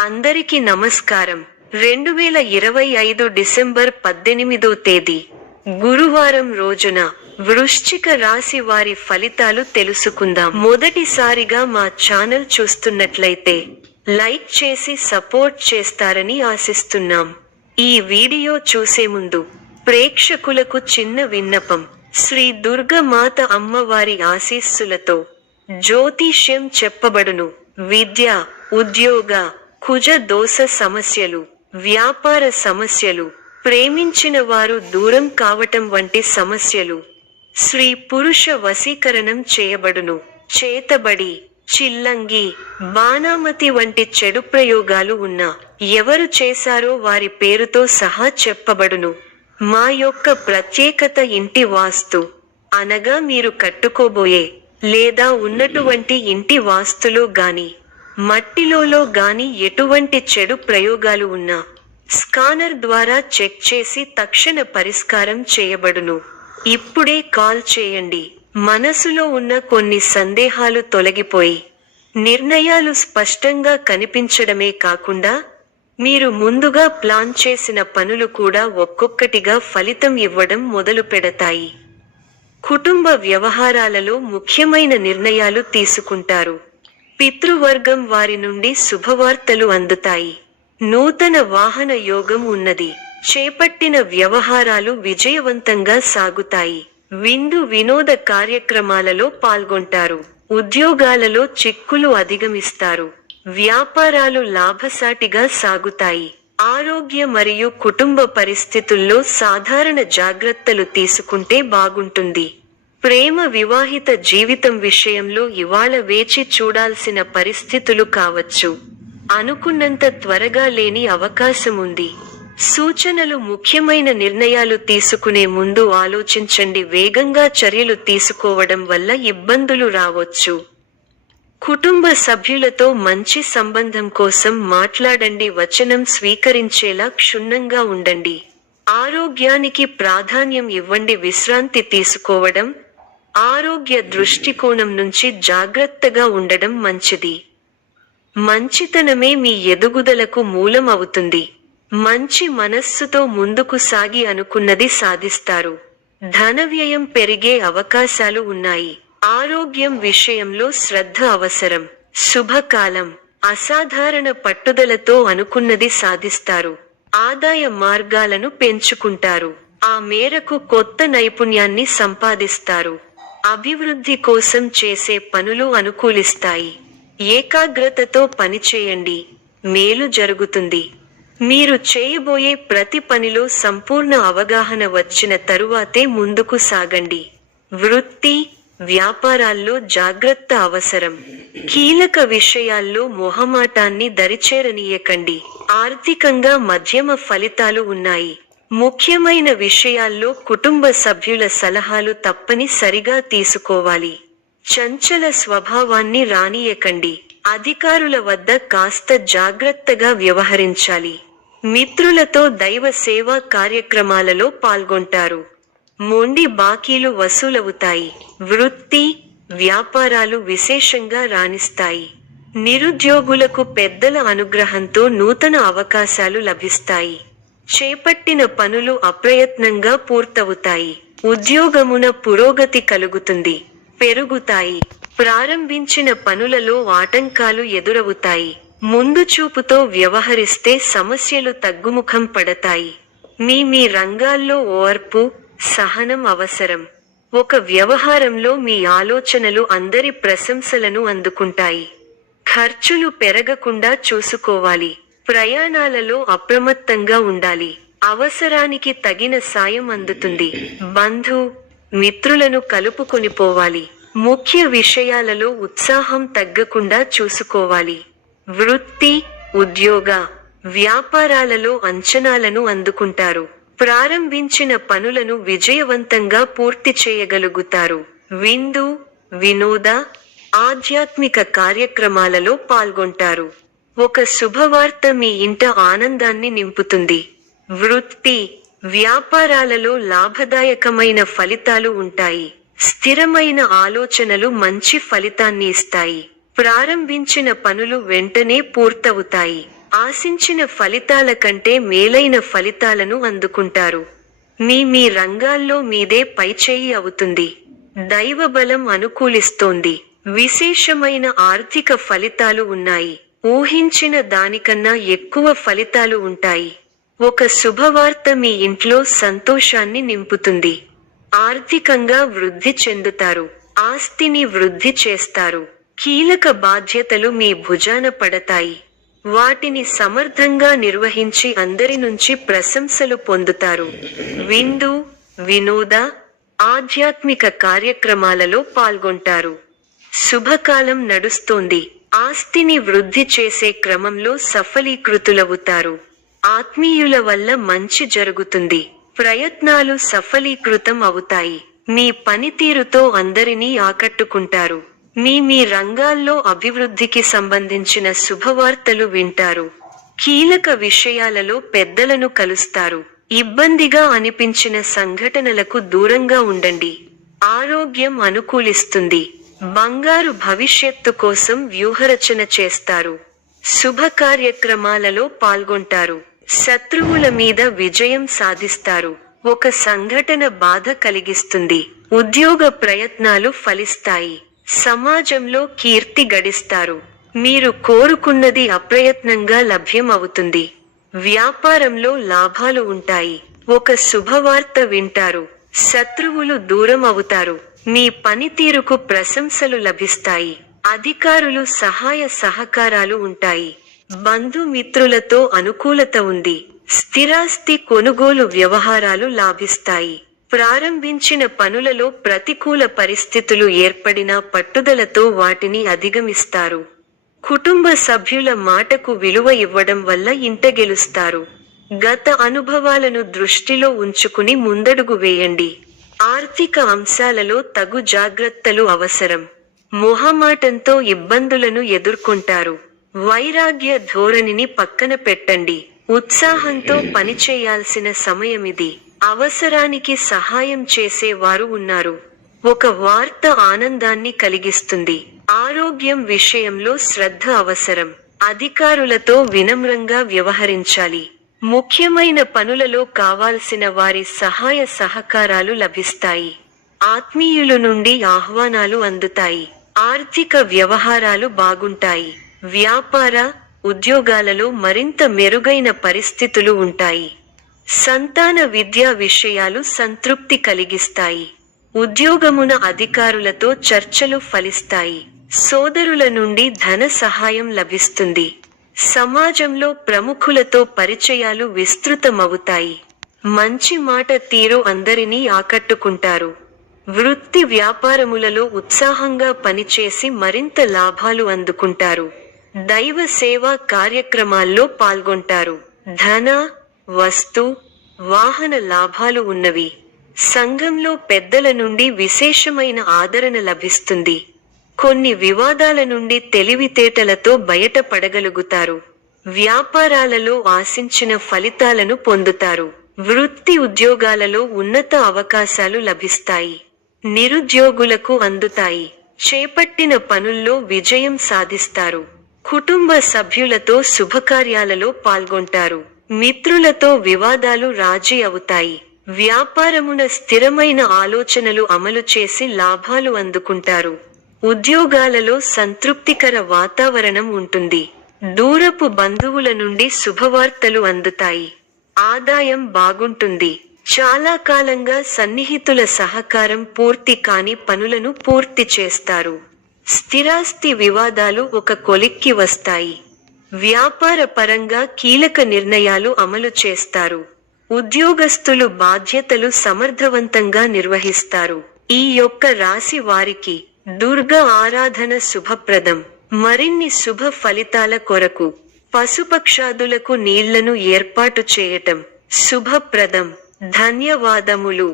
అందరికీ నమస్కారం. 2025 డిసెంబర్ 18వ తేదీ గురువారం రోజున వృశ్చిక రాశి వారి ఫలితాలు తెలుసుకుందాం. మొదటిసారిగా మా ఛానల్ చూస్తున్నట్లయితే లైక్ చేసి సపోర్ట్ చేస్తారని ఆశిస్తున్నాం. ఈ వీడియో చూసే ముందు ప్రేక్షకులకు చిన్న విన్నపం. శ్రీ దుర్గమాత అమ్మవారి ఆశీస్సులతో జ్యోతిష్యం చెప్పబడును. విద్య, ఉద్యోగ, కుజ దోష సమస్యలు, వ్యాపార సమస్యలు, ప్రేమించిన వారు దూరం కావటం వంటి సమస్యలు, స్త్రీ పురుష వశీకరణం చేయబడును. చేతబడి, చిల్లంగి, బాణామతి వంటి చెడు ప్రయోగాలు ఉన్నా ఎవరు చేశారో వారి పేరుతో సహా చెప్పబడును. మా యొక్క ప్రత్యేకత ఇంటి వాస్తు అనగా మీరు కట్టుకోబోయే లేదా ఉన్నటువంటి ఇంటి వాస్తులో గాని మట్టిలో గాని ఎటువంటి చెడు ప్రయోగాలు ఉన్నా స్కానర్ ద్వారా చెక్ చేసి తక్షణ పరిష్కారం చేయబడును. ఇప్పుడే కాల్ చేయండి. మనసులో ఉన్న కొన్ని సందేహాలు తొలగిపోయి నిర్ణయాలు స్పష్టంగా కనిపించడమే కాకుండా మీరు ముందుగా ప్లాన్ చేసిన పనులు కూడా ఒక్కొక్కటిగా ఫలితం ఇవ్వడం మొదలు పెడతాయి. కుటుంబ వ్యవహారాలలో ముఖ్యమైన నిర్ణయాలు తీసుకుంటారు. పితృవర్గం వారి నుండి శుభవార్తలు అందుతాయి. నూతన వాహన యోగం ఉన్నది. చేపట్టిన వ్యవహారాలు విజయవంతంగా సాగుతాయి. విందు వినోద కార్యక్రమాలలో పాల్గొంటారు. ఉద్యోగాలలో చిక్కులు అధిగమిస్తారు. వ్యాపారాలు లాభసాటిగా సాగుతాయి. ఆరోగ్య మరియు కుటుంబ పరిస్థితుల్లో సాధారణ జాగ్రత్తలు తీసుకుంటే బాగుంటుంది. ప్రేమ వివాహిత జీవితం విషయంలో ఇవాళ వేచి చూడాల్సిన పరిస్థితులు కావచ్చు. అనుకున్నంత త్వరగా లేని అవకాశం ఉంది. సూచనలు: ముఖ్యమైన నిర్ణయాలు తీసుకునే ముందు ఆలోచించండి. వేగంగా చర్యలు తీసుకోవడం వల్ల ఇబ్బందులు రావచ్చు. కుటుంబ సభ్యులతో మంచి సంబంధం కోసం మాట్లాడండి. వచనం స్వీకరించేలా క్షుణ్ణంగా ఉండండి. ఆరోగ్యానికి ప్రాధాన్యం ఇవ్వండి. విశ్రాంతి తీసుకోవడం, ఆరోగ్య దృష్టికోణం నుంచి జాగ్రత్తగా ఉండడం మంచిది. మంచితనమే మీ ఎదుగుదలకు మూలం అవుతుంది. మంచి మనస్సుతో ముందుకు సాగి అనుకున్నది సాధిస్తారు. ధన వ్యయం పెరిగే అవకాశాలు ఉన్నాయి. ఆరోగ్యం విషయంలో శ్రద్ధ అవసరం. శుభకాలం. అసాధారణ పట్టుదలతో అనుకున్నది సాధిస్తారు. ఆదాయ మార్గాలను పెంచుకుంటారు. ఆ మేరకు కొత్త నైపుణ్యాన్ని సంపాదిస్తారు. అభివృద్ధి కోసం చేసే పనులు అనుకూలిస్తాయి. ఏకాగ్రతతో పనిచేయండి. మేలు జరుగుతుంది. మీరు చేయబోయే ప్రతి పనిలో సంపూర్ణ అవగాహన వచ్చిన తరువాతే ముందుకు సాగండి. వృత్తి, వ్యాపారాల్లో జాగ్రత్త అవసరం. కీలక విషయాల్లో మొహమాటాన్ని దరిచేరనీయకండి. ఆర్థికంగా మధ్యమ ఫలితాలు ఉన్నాయి. ముఖ్యమైన విషయాల్లో కుటుంబ సభ్యుల సలహాలు తప్పనిసరిగా తీసుకోవాలి. చంచల స్వభావాన్ని రానీయకండి. అధికారుల వద్ద కాస్త జాగ్రత్తగా వ్యవహరించాలి. మిత్రులతో దైవ సేవా కార్యక్రమాలలో పాల్గొంటారు. మొండి బాకీలు వసూలవుతాయి. వృత్తి, వ్యాపారాలు విశేషంగా రాణిస్తాయి. నిరుద్యోగులకు పెద్దల అనుగ్రహంతో నూతన అవకాశాలు లభిస్తాయి. చేపట్టిన పనులు అప్రయత్నంగా పూర్తవుతాయి. ఉద్యోగమున పురోగతి కలుగుతుంది. పెరుగుతాయి. ప్రారంభించిన పనులలో ఆటంకాలు ఎదురవుతాయి. ముందు చూపుతో వ్యవహరిస్తే సమస్యలు తగ్గుముఖం పడతాయి. మీ రంగాల్లో ఓర్పు, సహనం అవసరం. ఒక వ్యవహారంలో మీ ఆలోచనలు అందరి ప్రశంసలను అందుకుంటాయి. ఖర్చులు పెరగకుండా చూసుకోవాలి. ప్రయాణాలలో అప్రమత్తంగా ఉండాలి. అవసరానికి తగిన సాయం అందుతుంది. బంధు, మిత్రులను కలుపుకొనిపోవాలి. ముఖ్య విషయాలలో ఉత్సాహం తగ్గకుండా చూసుకోవాలి. వృత్తి, ఉద్యోగ, వ్యాపారాలలో అంచనాలను అందుకుంటారు. ప్రారంభించిన పనులను విజయవంతంగా పూర్తి చేయగలుగుతారు. విందు, వినోద, ఆధ్యాత్మిక కార్యక్రమాలలో పాల్గొంటారు. ఒక శుభవార్త మీ ఇంట ఆనందాన్ని నింపుతుంది. వృత్తి, వ్యాపారాలలో లాభదాయకమైన ఫలితాలు ఉంటాయి. స్థిరమైన ఆలోచనలు మంచి ఫలితాన్ని ఇస్తాయి. ప్రారంభించిన పనులు వెంటనే పూర్తవుతాయి. ఆశించిన ఫలితాల కంటే మేలైన ఫలితాలను అందుకుంటారు. మీ రంగాల్లో మీదే పైచేయి అవుతుంది. దైవబలం అనుకూలిస్తోంది. విశేషమైన ఆర్థిక ఫలితాలు ఉన్నాయి. ఊహించిన దానికన్నా ఎక్కువ ఫలితాలు ఉంటాయి. ఒక శుభవార్త మీ ఇంట్లో సంతోషాన్ని నింపుతుంది. ఆర్థికంగా వృద్ధి చెందుతారు. ఆస్తిని వృద్ధి చేస్తారు. కీలక బాధ్యతలు మీ భుజాన పడతాయి. వాటిని సమర్థంగా నిర్వహించి అందరి నుంచి ప్రశంసలు పొందుతారు. విందు, వినోద, ఆధ్యాత్మిక కార్యక్రమాలలో పాల్గొంటారు. శుభకాలం నడుస్తోంది. ఆస్తిని వృద్ధి చేసే క్రమంలో సఫలీకృతులవుతారు. ఆత్మీయుల వల్ల మంచి జరుగుతుంది. ప్రయత్నాలు సఫలీకృతం అవుతాయి. మీ పనితీరుతో అందరినీ ఆకట్టుకుంటారు. మీ రంగాల్లో అభివృద్ధికి సంబంధించిన శుభవార్తలు వింటారు. కీలక విషయాలలో పెద్దలను కలుస్తారు. ఇబ్బందిగా అనిపించిన సంఘటనలకు దూరంగా ఉండండి. ఆరోగ్యం అనుకూలిస్తుంది. బంగారు భవిష్యత్తు కోసం వ్యూహరచన చేస్తారు. శుభ కార్యక్రమాలలో పాల్గొంటారు. శత్రువుల మీద విజయం సాధిస్తారు. ఒక సంఘటన బాధ కలిగిస్తుంది. ఉద్యోగ ప్రయత్నాలు ఫలిస్తాయి. సమాజంలో కీర్తి గడిస్తారు. మీరు కోరుకున్నది అప్రయత్నంగా లభ్యం అవుతుంది. వ్యాపారంలో లాభాలు ఉంటాయి. ఒక శుభవార్త వింటారు. శత్రువులు దూరం అవుతారు. మీ పనితీరుకు ప్రశంసలు లభిస్తాయి. అధికారులు సహాయ సహకారాలు ఉంటాయి. బంధుమిత్రులతో అనుకూలత ఉంది. స్థిరాస్తి కొనుగోలు వ్యవహారాలు లాభిస్తాయి. ప్రారంభించిన పనులలో ప్రతికూల పరిస్థితులు ఏర్పడినా పట్టుదలతో వాటిని అధిగమిస్తారు. కుటుంబ సభ్యుల మాటకు విలువ ఇవ్వడం వల్ల ఇంట గెలుస్తారు. గత అనుభవాలను దృష్టిలో ఉంచుకుని ముందడుగు వేయండి. ఆర్థిక అంశాలలో తగు జాగ్రత్తలు అవసరం. మొహమాటంతో ఇబ్బందులను ఎదుర్కొంటారు. వైరాగ్య ధోరణిని పక్కన పెట్టండి. ఉత్సాహంతో పనిచేయాల్సిన సమయమిది. అవసరానికి సహాయం చేసేవారు ఉన్నారు. ఒక వార్త ఆనందాన్ని కలిగిస్తుంది. ఆరోగ్యం విషయంలో శ్రద్ధ అవసరం. అధికారులతో వినమ్రంగా వ్యవహరించాలి. ముఖ్యమైన పనులలో కావాల్సిన వారి సహాయ సహకారాలు లభిస్తాయి. ఆత్మీయుల నుండి ఆహ్వానాలు అందుతాయి. ఆర్థిక వ్యవహారాలు బాగుంటాయి. వ్యాపార, ఉద్యోగాలలో మరింత మెరుగైన పరిస్థితులు ఉంటాయి. సంతాన విద్యా విషయాలు సంతృప్తి కలిగిస్తాయి. ఉద్యోగమున అధికారులతో చర్చలు ఫలిస్తాయి. సోదరుల నుండి ధన సహాయం లభిస్తుంది. సమాజంలో ప్రముఖులతో పరిచయాలు విస్తృతమవుతాయి. మంచి మాట తీరు అందరినీ ఆకట్టుకుంటారు. వృత్తి వ్యాపారములలో ఉత్సాహంగా పనిచేసి మరింత లాభాలు అందుకుంటారు. దైవ సేవా కార్యక్రమాల్లో పాల్గొంటారు. ధన, వస్తు, వాహన లాభాలు ఉన్నవి. సంఘంలో పెద్దల నుండి విశేషమైన ఆదరణ లభిస్తుంది. కొన్ని వివాదాల నుండి తెలివితేటలతో బయటపడగలుగుతారు. వ్యాపారాలలో ఆశించిన ఫలితాలను పొందుతారు. వృత్తి ఉద్యోగాలలో ఉన్నత అవకాశాలు లభిస్తాయి. నిరుద్యోగులకు అందుతాయి. చేపట్టిన పనుల్లో విజయం సాధిస్తారు. కుటుంబ సభ్యులతో శుభకార్యాలలో పాల్గొంటారు. మిత్రులతో వివాదాలు రాజీ అవుతాయి. వ్యాపారమున స్థిరమైన ఆలోచనలు అమలు చేసి లాభాలు అందుకుంటారు. ఉద్యోగాలలో సంతృప్తికర వాతావరణం ఉంటుంది. దూరపు బంధువుల నుండి శుభవార్తలు అందుతాయి. ఆదాయం బాగుంటుంది. చాలా కాలంగా సన్నిహితుల సహకారం పూర్తి కాని పనులను పూర్తి చేస్తారు. స్థిరాస్తి వివాదాలు ఒక కొలిక్కి వస్తాయి. వ్యాపార పరంగా కీలక నిర్ణయాలు అమలు చేస్తారు. ఉద్యోగస్తులు బాధ్యతలు సమర్థవంతంగా నిర్వహిస్తారు. ఈ యొక్క రాశి వారికి దుర్గా ఆరాధన శుభప్రదం. మరిన్ని శుభ ఫలితాల కొరకు పశుపక్షాదులకు నీళ్లను ఏర్పాటు చేయటం శుభప్రదం. ధన్యవాదములు.